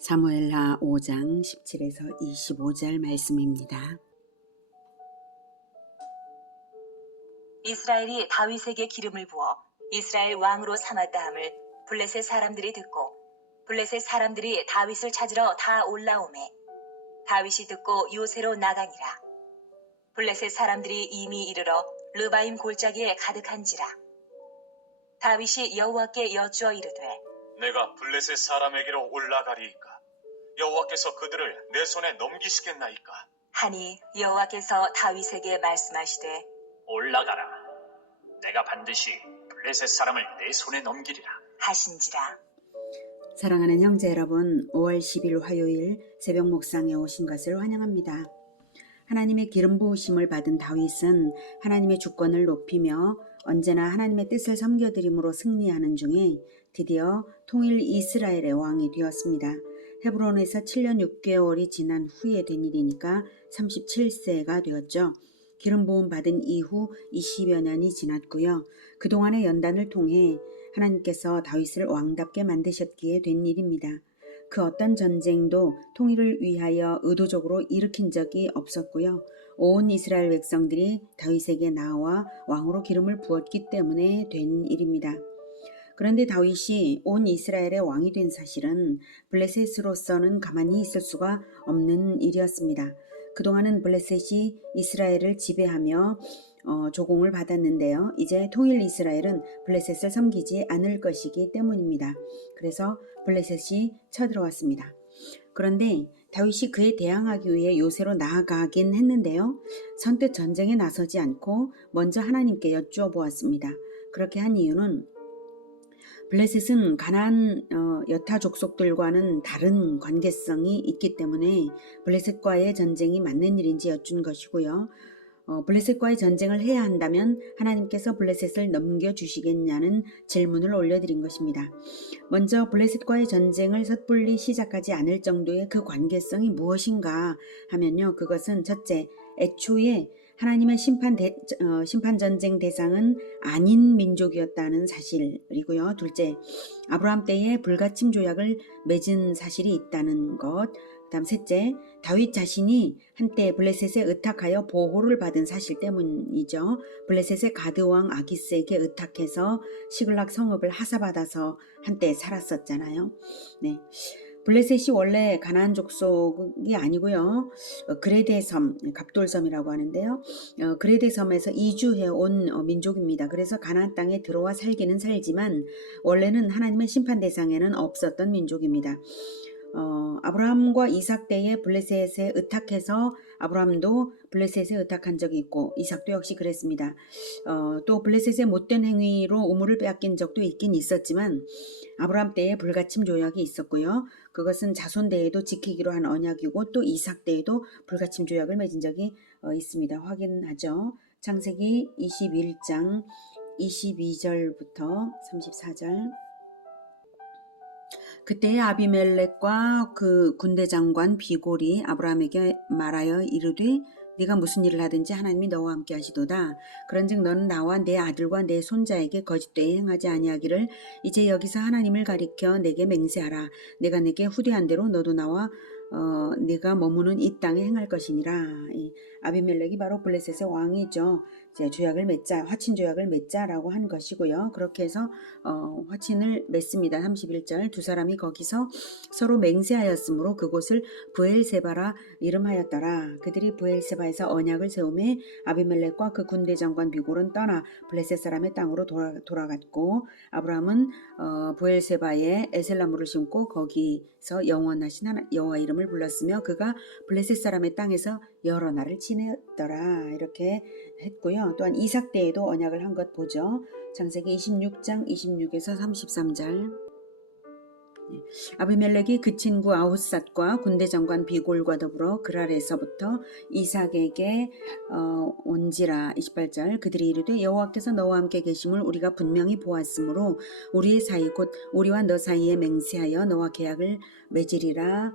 사무엘하 5장 17에서 25절 말씀입니다. 이스라엘이 다윗에게 기름을 부어 이스라엘 왕으로 삼았다 함을 블레셋 사람들이 듣고 블레셋 사람들이 다윗을 찾으러 다 올라오매 다윗이 듣고 요새로 나가니라. 블레셋 사람들이 이미 이르러 르바임 골짜기에 가득한지라. 다윗이 여호와께 여쭈어 이르되 내가 블레셋 사람에게로 올라가리이까? 여호와께서 그들을 내 손에 넘기시겠나이까? 하니 여호와께서 다윗에게 말씀하시되 올라가라. 내가 반드시 블레셋 사람을 내 손에 넘기리라 하신지라. 사랑하는 형제 여러분, 5월 10일 화요일 새벽 목상에 오신 것을 환영합니다. 하나님의 기름 부으심을 받은 다윗은 하나님의 주권을 높이며 언제나 하나님의 뜻을 섬겨드림으로 승리하는 중에 드디어 통일 이스라엘의 왕이 되었습니다. 헤브론에서 7년 6개월이 지난 후에 된 일이니까 37세가 되었죠. 기름 부음 받은 이후 20여 년이 지났고요. 그동안의 연단을 통해 하나님께서 다윗을 왕답게 만드셨기에 된 일입니다. 그 어떤 전쟁도 통일을 위하여 의도적으로 일으킨 적이 없었고요. 온 이스라엘 백성들이 다윗에게 나와 왕으로 기름을 부었기 때문에 된 일입니다. 그런데 다윗이 온 이스라엘의 왕이 된 사실은 블레셋으로서는 가만히 있을 수가 없는 일이었습니다. 그동안은 블레셋이 이스라엘을 지배하며 조공을 받았는데요. 이제 통일 이스라엘은 블레셋을 섬기지 않을 것이기 때문입니다. 그래서 블레셋이 쳐들어왔습니다. 그런데 다윗이 그에 대항하기 위해 요새로 나아가긴 했는데요. 선뜻 전쟁에 나서지 않고 먼저 하나님께 여쭈어 보았습니다. 그렇게 한 이유는 블레셋은 가나안 여타 족속들과는 다른 관계성이 있기 때문에 블레셋과의 전쟁이 맞는 일인지 여쭌 것이고요. 블레셋과의 전쟁을 해야 한다면 하나님께서 블레셋을 넘겨주시겠냐는 질문을 올려드린 것입니다. 먼저 블레셋과의 전쟁을 섣불리 시작하지 않을 정도의 그 관계성이 무엇인가 하면요. 그것은 첫째, 애초에 하나님의 심판 전쟁 대상은 아닌 민족이었다는 사실이고요. 둘째, 아브라함 때에 불가침 조약을 맺은 사실이 있다는 것. 그다음 셋째, 다윗 자신이 한때 블레셋에 의탁하여 보호를 받은 사실 때문이죠. 블레셋의 가드왕 아기스에게 의탁해서 시글락 성읍을 하사받아서 한때 살았었잖아요. 네. 블레셋이 원래 가나안 족속이 아니고요. 그레데 섬, 갑돌섬이라고 하는데요. 그레데 섬에서 이주해 온 민족입니다. 그래서 가나안 땅에 들어와 살기는 살지만 원래는 하나님의 심판 대상에는 없었던 민족입니다. 아브라함과 이삭 때에 블레셋에 의탁해서 아브라함도 블레셋에 의탁한 적이 있고 이삭도 역시 그랬습니다. 또 블레셋의 못된 행위로 우물을 빼앗긴 적도 있긴 있었지만 아브라함 때에 불가침 조약이 있었고요. 그것은 자손 때에도 지키기로 한 언약이고 또 이삭 때에도 불가침 조약을 맺은 적이 있습니다. 확인하죠. 창세기 21장 22절부터 34절. 그때의 아비멜렉과 그 군대 장관 비골이 아브라함에게 말하여 이르되 네가 무슨 일을 하든지 하나님이 너와 함께 하시도다. 그런즉 너는 나와 내 아들과 내 손자에게 거짓되이 행하지 아니하기를 이제 여기서 하나님을 가리켜 내게 맹세하라. 내가 내게 후대한 대로 너도 나와 네가 머무는 이 땅에 행할 것이니라. 아비멜렉이 바로 블레셋의 왕이죠. 이제 조약을 맺자, 화친 조약을 맺자라고 한 것이고요. 그렇게 해서 화친을 맺습니다. 31절 두 사람이 거기서 서로 맹세하였으므로 그곳을 브엘세바라 이름하였더라. 그들이 브엘세바에서 언약을 세우매 아비멜렉과 그 군대 장관 비골은 떠나 블레셋 사람의 땅으로 돌아갔고 아브라함은 브엘세바에 에셀나무를 심고 거기서 영원하신 여호와 이름을 불렀으며 그가 블레셋 사람의 땅에서 여러 날을 지냈더라. 이렇게 했고요. 또한 이삭 때에도 언약을 한 것 보죠. 창세기 26장 26에서 33절. 아비멜렉이 그 친구 아웃삿과 군대 장관 비골과 더불어 그랄에서부터 이삭에게 온지라. 28절 그들이 이르되 여호와께서 너와 함께 계심을 우리가 분명히 보았으므로 우리의 사이 곧 우리와 너 사이에 맹세하여 너와 계약을 맺으리라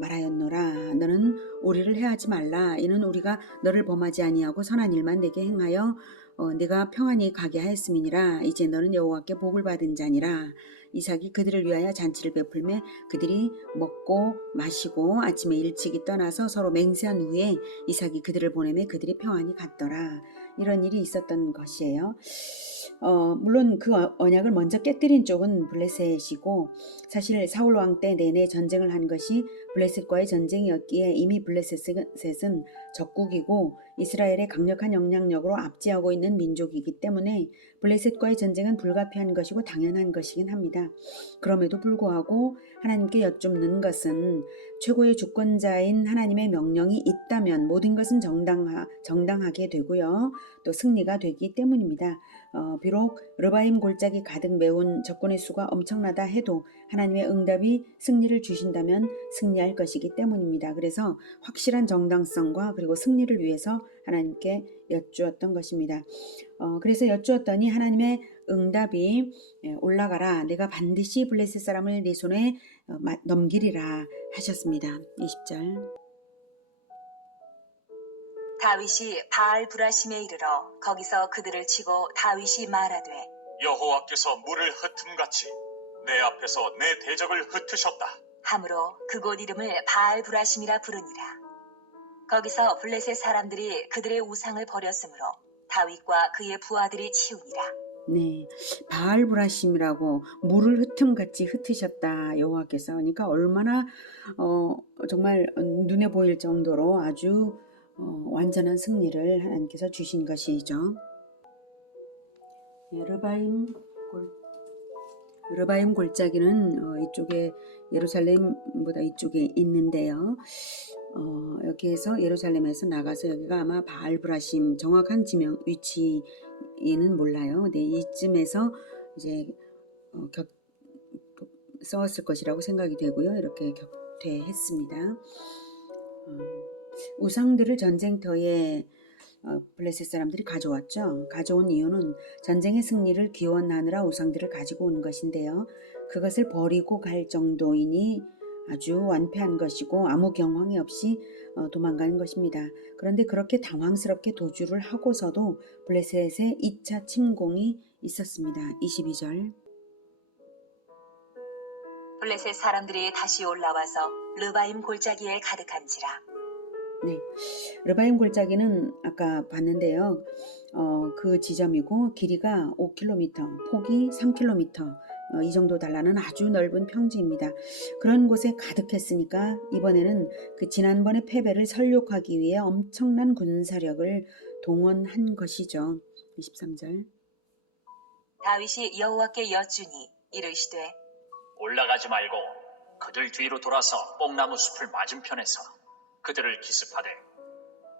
말하였노라. 너는 우리를 해하지 말라. 이는 우리가 너를 범하지 아니하고 선한 일만 내게 행하여 내가 평안히 가게 하였음이니라. 이제 너는 여호와께 복을 받은 자니라. 이삭이 그들을 위하여 잔치를 베풀매 그들이 먹고 마시고 아침에 일찍이 떠나서 서로 맹세한 후에 이삭이 그들을 보내매 그들이 평안히 갔더라. 이런 일이 있었던 것이에요. 물론 그 언약을 먼저 깨뜨린 쪽은 블레셋이고, 사실 사울 왕 때 내내 전쟁을 한 것이 블레셋과의 전쟁이었기에 이미 블레셋은 적국이고 이스라엘의 강력한 영향력으로 압제하고 있는 민족이기 때문에 블레셋과의 전쟁은 불가피한 것이고 당연한 것이긴 합니다. 그럼에도 불구하고 하나님께 여쭙는 것은 최고의 주권자인 하나님의 명령이 있다면 모든 것은 정당하게 되고요. 또 승리가 되기 때문입니다. 비록 르바임 골짜기 가득 메운 적군의 수가 엄청나다 해도 하나님의 응답이 승리를 주신다면 승리할 것이기 때문입니다. 그래서 확실한 정당성과 그리고 승리를 위해서 하나님께 여쭈었던 것입니다. 그래서 여쭈었더니 하나님의 응답이 올라가라. 내가 반드시 블레셋 사람을 네 손에 넘기리라 하셨습니다. 20절. 다윗이 바알 브라심에 이르러 거기서 그들을 치고 다윗이 말하되 여호와께서 물을 흩음같이 내 앞에서 내 대적을 흩으셨다. 함으로 그곳 이름을 바알 브라심이라 부르니라. 거기서 블레셋 사람들이 그들의 우상을 버렸으므로 다윗과 그의 부하들이 치우니라. 네, 바알 브라심이라고 물을 흩음같이 흩으셨다 여호와께서. 그러니까 얼마나 정말 눈에 보일 정도로 아주 완전한 승리를 하나님께서 주신 것이죠. 네, 르바임 골짜기는 이쪽에 예루살렘보다 이쪽에 있는데요. 여기에서 예루살렘에서 나가서 여기가 아마 바알 브라심 정확한 지명 위치는 몰라요. 근데 이쯤에서 이제 싸웠을 것이라고 생각이 되고요. 이렇게 격퇴했습니다. 우상들을 전쟁터에 블레셋 사람들이 가져왔죠. 가져온 이유는 전쟁의 승리를 기원하느라 우상들을 가지고 온 것인데요. 그것을 버리고 갈 정도이니 아주 완패한 것이고 아무 경황이 없이 도망가는 것입니다. 그런데 그렇게 당황스럽게 도주를 하고서도 블레셋의 2차 침공이 있었습니다. 22절. 블레셋 사람들이 다시 올라와서 르바임 골짜기에 가득한지라. 네, 르바임 골짜기는 아까 봤는데요. 그 지점이고 길이가 5km, 폭이 3km 이 정도 달라는 아주 넓은 평지입니다. 그런 곳에 가득했으니까 이번에는 그 지난번의 패배를 설욕하기 위해 엄청난 군사력을 동원한 것이죠. 23절. 다윗이 여호와께 여쭈니 이르시되 올라가지 말고 그들 뒤로 돌아서 뽕나무 숲을 맞은편에서 그들을 기습하되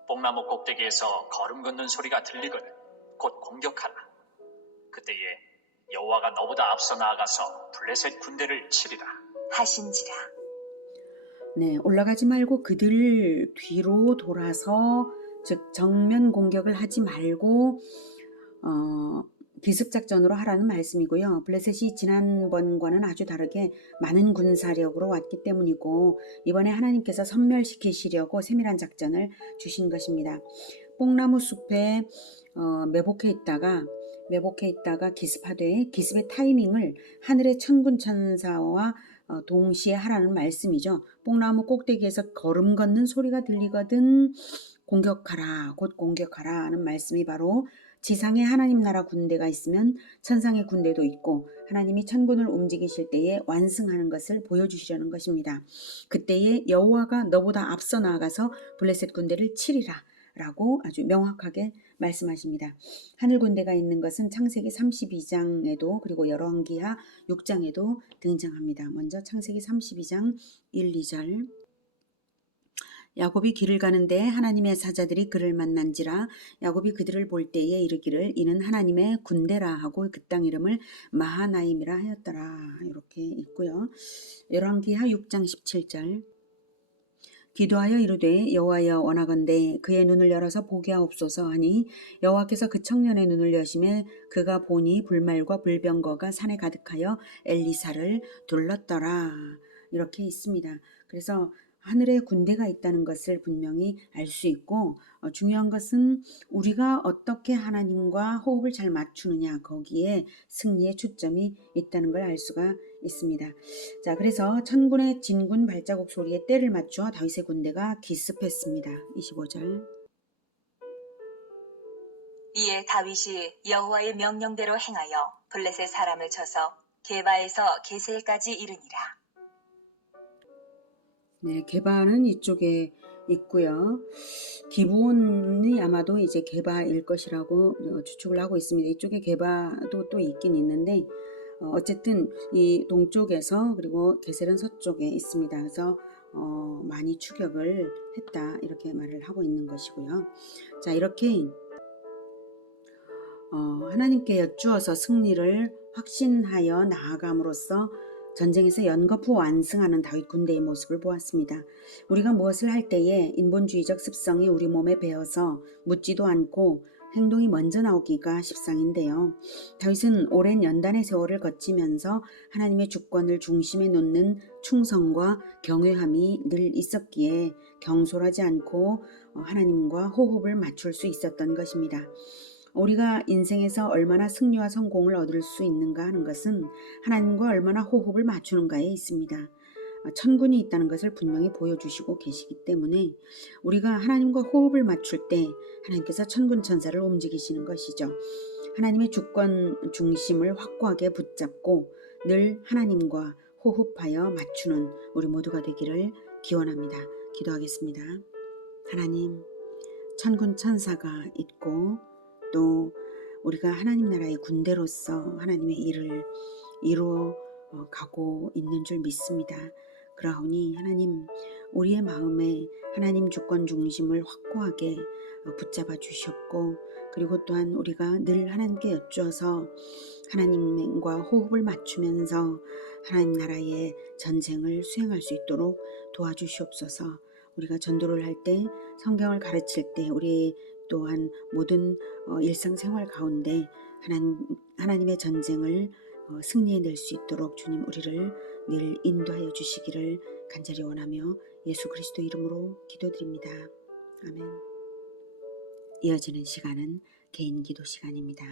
뽕나무 꼭대기에서 걸음 걷는 소리가 들리거든 곧 공격하라. 그때에 여호와가 너보다 앞서 나아가서 블레셋 군대를 치리라 하신지라. 네, 올라가지 말고 그들 뒤로 돌아서 즉 정면 공격을 하지 말고 기습작전으로 하라는 말씀이고요. 블레셋이 지난번과는 아주 다르게 많은 군사력으로 왔기 때문이고 이번에 하나님께서 섬멸시키시려고 세밀한 작전을 주신 것입니다. 뽕나무 숲에 매복해 있다가 기습하되 기습의 타이밍을 하늘의 천군 천사와 동시에 하라는 말씀이죠. 뽕나무 꼭대기에서 걸음 걷는 소리가 들리거든 공격하라, 곧 공격하라 하는 말씀이 바로 지상에 하나님 나라 군대가 있으면 천상의 군대도 있고 하나님이 천군을 움직이실 때에 완승하는 것을 보여주시려는 것입니다. 그때에 여호와가 너보다 앞서 나아가서 블레셋 군대를 치리라 라고 아주 명확하게 말씀하십니다. 하늘 군대가 있는 것은 창세기 32장에도 그리고 열왕기하 6장에도 등장합니다. 먼저 창세기 32장 1, 2절. 야곱이 길을 가는데 하나님의 사자들이 그를 만난지라. 야곱이 그들을 볼 때에 이르기를 이는 하나님의 군대라 하고 그 땅 이름을 마하나임이라 하였더라. 이렇게 있고요. 열왕기하 6장 17절. 기도하여 이르되 여호와여 원하건대 그의 눈을 열어서 보게 하옵소서 하니 여호와께서 그 청년의 눈을 여심에 그가 보니 불말과 불병거가 산에 가득하여 엘리사를 둘렀더라. 이렇게 있습니다. 그래서 하늘에 군대가 있다는 것을 분명히 알 수 있고 중요한 것은 우리가 어떻게 하나님과 호흡을 잘 맞추느냐 거기에 승리의 초점이 있다는 걸 알 수가 있습니다. 자, 그래서 천군의 진군 발자국 소리에 때를 맞춰 다윗의 군대가 기습했습니다. 25절. 이에 다윗이 여호와의 명령대로 행하여 블레셋 사람을 쳐서 게바에서 게셀까지 이르니라. 네, 게바는 이쪽에 있고요. 기브온이 아마도 이제 게바일 것이라고 추측을 하고 있습니다. 이쪽에 게바도 또 있긴 있는데 어쨌든 이 동쪽에서 그리고 게셀은 서쪽에 있습니다. 그래서 많이 추격을 했다 이렇게 말을 하고 있는 것이고요. 자, 이렇게 하나님께 여쭈어서 승리를 확신하여 나아감으로써 전쟁에서 연거푸 완승하는 다윗 군대의 모습을 보았습니다. 우리가 무엇을 할 때에 인본주의적 습성이 우리 몸에 배어서 묻지도 않고 행동이 먼저 나오기가 십상인데요. 다윗은 오랜 연단의 세월을 거치면서 하나님의 주권을 중심에 놓는 충성과 경외함이 늘 있었기에 경솔하지 않고 하나님과 호흡을 맞출 수 있었던 것입니다. 우리가 인생에서 얼마나 승리와 성공을 얻을 수 있는가 하는 것은 하나님과 얼마나 호흡을 맞추는가에 있습니다. 천군이 있다는 것을 분명히 보여주시고 계시기 때문에 우리가 하나님과 호흡을 맞출 때 하나님께서 천군 천사를 움직이시는 것이죠. 하나님의 주권 중심을 확고하게 붙잡고 늘 하나님과 호흡하여 맞추는 우리 모두가 되기를 기원합니다. 기도하겠습니다. 하나님, 천군 천사가 있고 또 우리가 하나님 나라의 군대로서 하나님의 일을 이루어 가고 있는 줄 믿습니다. 그러하오니 하나님, 우리의 마음에 하나님 주권 중심을 확고하게 붙잡아 주셨고 그리고 또한 우리가 늘 하나님께 여쭈어서 하나님과 호흡을 맞추면서 하나님 나라의 전쟁을 수행할 수 있도록 도와주시옵소서. 우리가 전도를 할 때, 성경을 가르칠 때 우리 또한 모든 일상생활 가운데 하나님의 전쟁을 승리해낼 수 있도록 주님 우리를 늘 인도하여 주시기를 간절히 원하며 예수 그리스도 이름으로 기도드립니다. 아멘. 이어지는 시간은 개인 기도 시간입니다.